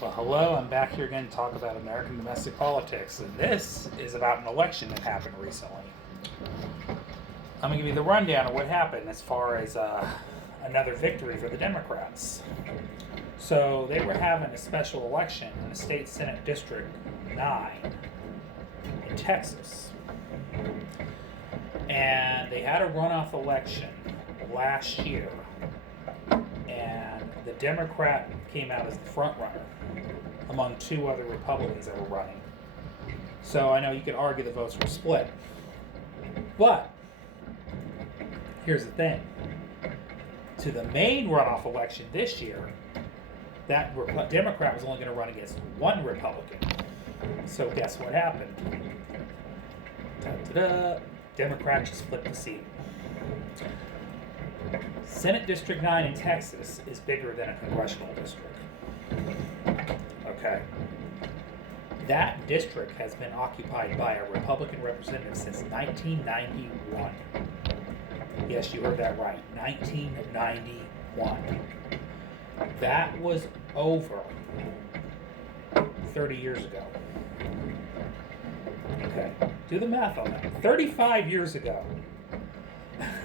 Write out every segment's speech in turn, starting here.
Well, hello, I'm back here again to talk about American domestic politics, and this is about an election that happened recently. I'm going to give you the rundown of what happened as far as another victory for the Democrats. So, they were having a special election in the state Senate District 9 in Texas. And they had a runoff election last year, and the Democrat came out as the front runner among two other Republicans that were running. So I know you could argue the votes were split. But here's the thing. To the main runoff election this year, that Democrat was only going to run against one Republican. So guess what happened? Da-da-da. Democrat just flipped the seat. Senate District 9 in Texas is bigger than a congressional district. Okay. That district has been occupied by a Republican representative since 1991. Yes, you heard that right. 1991. That was over 30 years ago. Okay. Do the math on that. 35 years ago.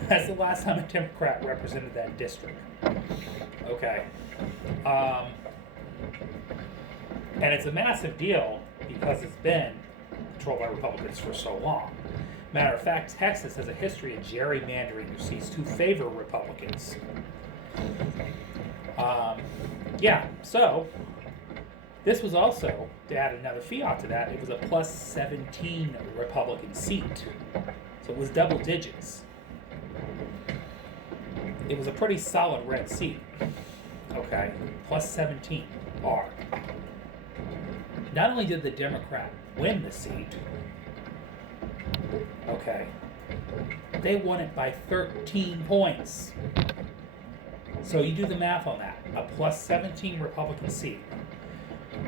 That's the last time a Democrat represented that district. Okay. And it's a massive deal because it's been controlled by Republicans for so long. Matter of fact, Texas has a history of gerrymandering which seats to favor Republicans. So this was also, to add another fiat to that, it was a plus 17 Republican seat. So it was double digits. It was a pretty solid red seat. Okay, plus 17 R. Not only did the Democrat win the seat, okay, they won it by 13 points. So you do the math on that. A plus 17 Republican seat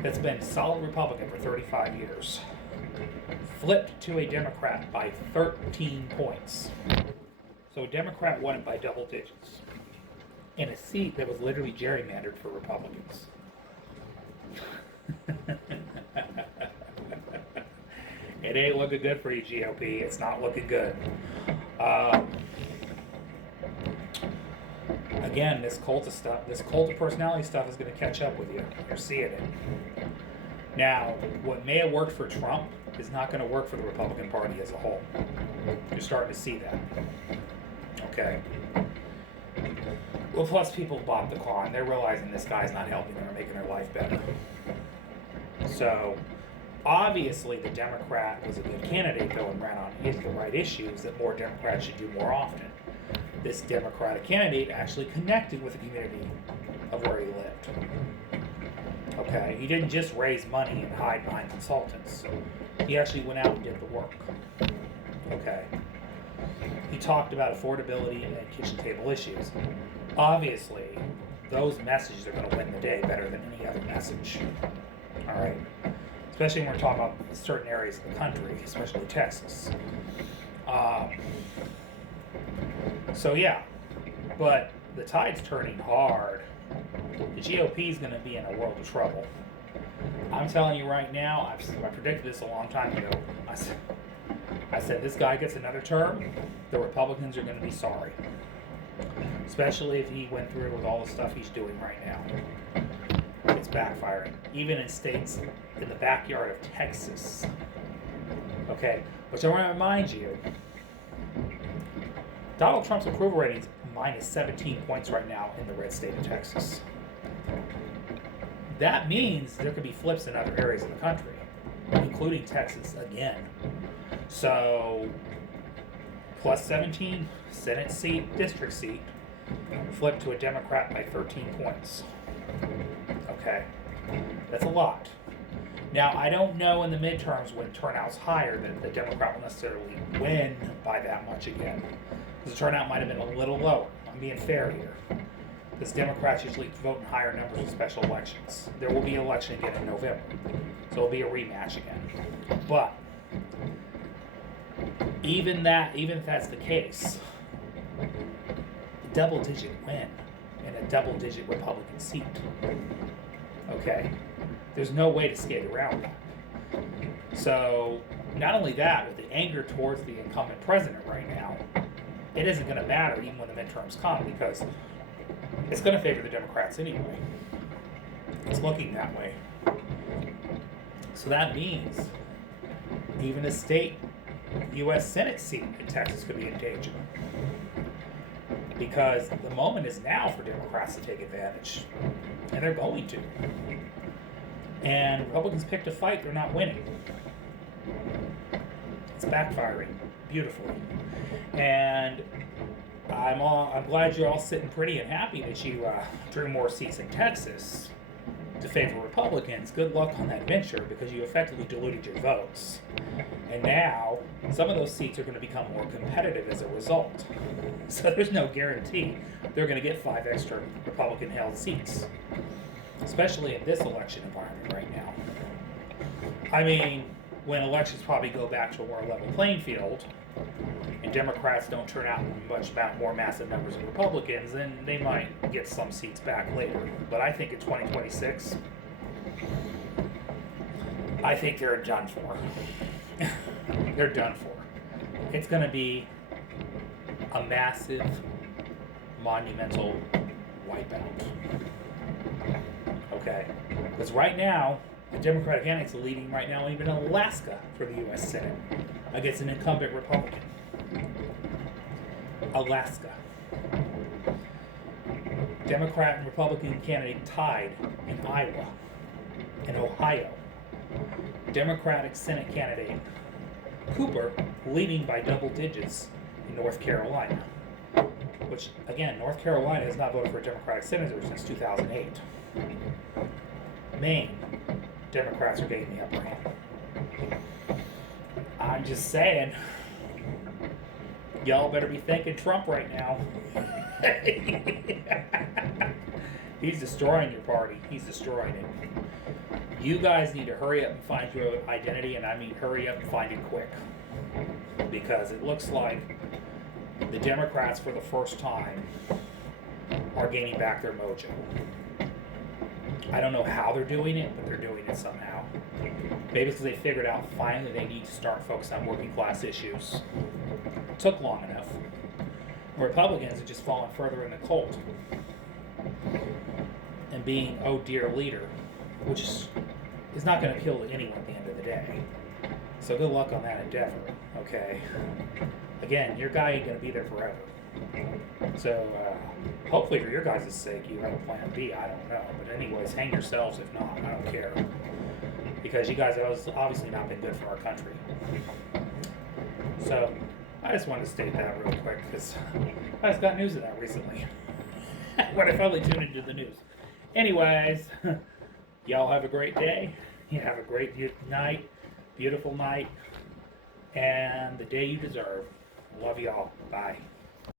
that's been solid Republican for 35 years flipped to a Democrat by 13 points. So a Democrat won it by double digits in a seat that was literally gerrymandered for Republicans. It ain't looking good for you, GOP. It's not looking good. Again, this cult of personality stuff is going to catch up with you. You're seeing it. Now, what may have worked for Trump is not going to work for the Republican Party as a whole. You're starting to see that. Okay. Well, plus people bought the car and they're realizing this guy's not helping them or making their life better. So, obviously, the Democrat was a good candidate, though, and ran on the right issues that more Democrats should do more often. This Democratic candidate actually connected with the community of where he lived. Okay, he didn't just raise money and hide behind consultants. He actually went out and did the work. Okay. He talked about affordability and kitchen table issues. Obviously, those messages are going to win the day better than any other message. All right. Especially when we're talking about certain areas of the country, especially Texas. But the tide's turning hard. The GOP is going to be in a world of trouble. I'm telling you right now, I predicted this a long time ago. I said this guy gets another term, the Republicans are going to be sorry. Especially if he went through with all the stuff he's doing right now. It's backfiring. Even in states in the backyard of Texas. Okay, which I want to remind you, Donald Trump's approval rating is minus 17 points right now in the red state of Texas. That means there could be flips in other areas of the country, including Texas again. So, plus 17 Senate seat, district seat, flipped to a Democrat by 13 points. Okay, that's a lot. Now, I don't know in the midterms when turnout's higher that the Democrat will necessarily win by that much again. Because the turnout might have been a little lower. I'm being fair here. Because Democrats usually vote in higher numbers in special elections. There will be an election again in November. So it'll be a rematch again. But even if that's the case, a double-digit win in a double-digit Republican seat. Okay, There's no way to skate around that. So, not only that, with the anger towards the incumbent president right now, it isn't going to matter even when the midterms come because it's going to favor the Democrats anyway. It's looking that way. So that means even a state U.S. Senate seat in Texas could be in danger. Because the moment is now for Democrats to take advantage. And they're going to. And Republicans picked a fight they're not winning. It's backfiring beautifully. And I'm glad you're all sitting pretty and happy that you drew more seats in Texas to favor Republicans. Good luck on that venture because you effectively diluted your votes. And now some of those seats are going to become more competitive as a result. So there's no guarantee they're going to get 5 extra Republican-held seats, especially in this election environment right now. I mean, when elections probably go back to a more level playing field, and Democrats don't turn out much more massive numbers of Republicans, then they might get some seats back later. But I think in 2026, I think they're done for. They're done for. It's going to be a massive, monumental wipeout. Okay? Because right now, the Democratic candidate's leading right now even in Alaska for the U.S. Senate against an incumbent Republican. Alaska. Democrat and Republican candidate tied in Iowa. In Ohio. Democratic Senate candidate Cooper leading by double digits in North Carolina. Which, again, North Carolina has not voted for a Democratic senator since 2008. Maine. Democrats are getting the upper hand. I'm just saying, y'all better be thanking Trump right now. He's destroying your party. He's destroying it. You guys need to hurry up and find your identity, and I mean hurry up and find it quick. Because it looks like the Democrats, for the first time, are gaining back their mojo. I don't know how they're doing it, but they're doing it somehow. Maybe it's because they figured out finally they need to start focusing on working class issues. It took long enough. Republicans have just fallen further in the cult. And being, oh dear leader, which is not going to appeal to anyone at the end of the day. So good luck on that endeavor, okay? Again, your guy ain't going to be there forever. So, hopefully for your guys' sake, you have a plan B. I don't know. But anyways, hang yourselves if not. I don't care. Because you guys have obviously not been good for our country. So, I just wanted to state that real quick because I just got news of that recently. When I finally tuned into the news. Anyways, y'all have a great day. You have a great night. Beautiful night. And the day you deserve. Love y'all. Bye.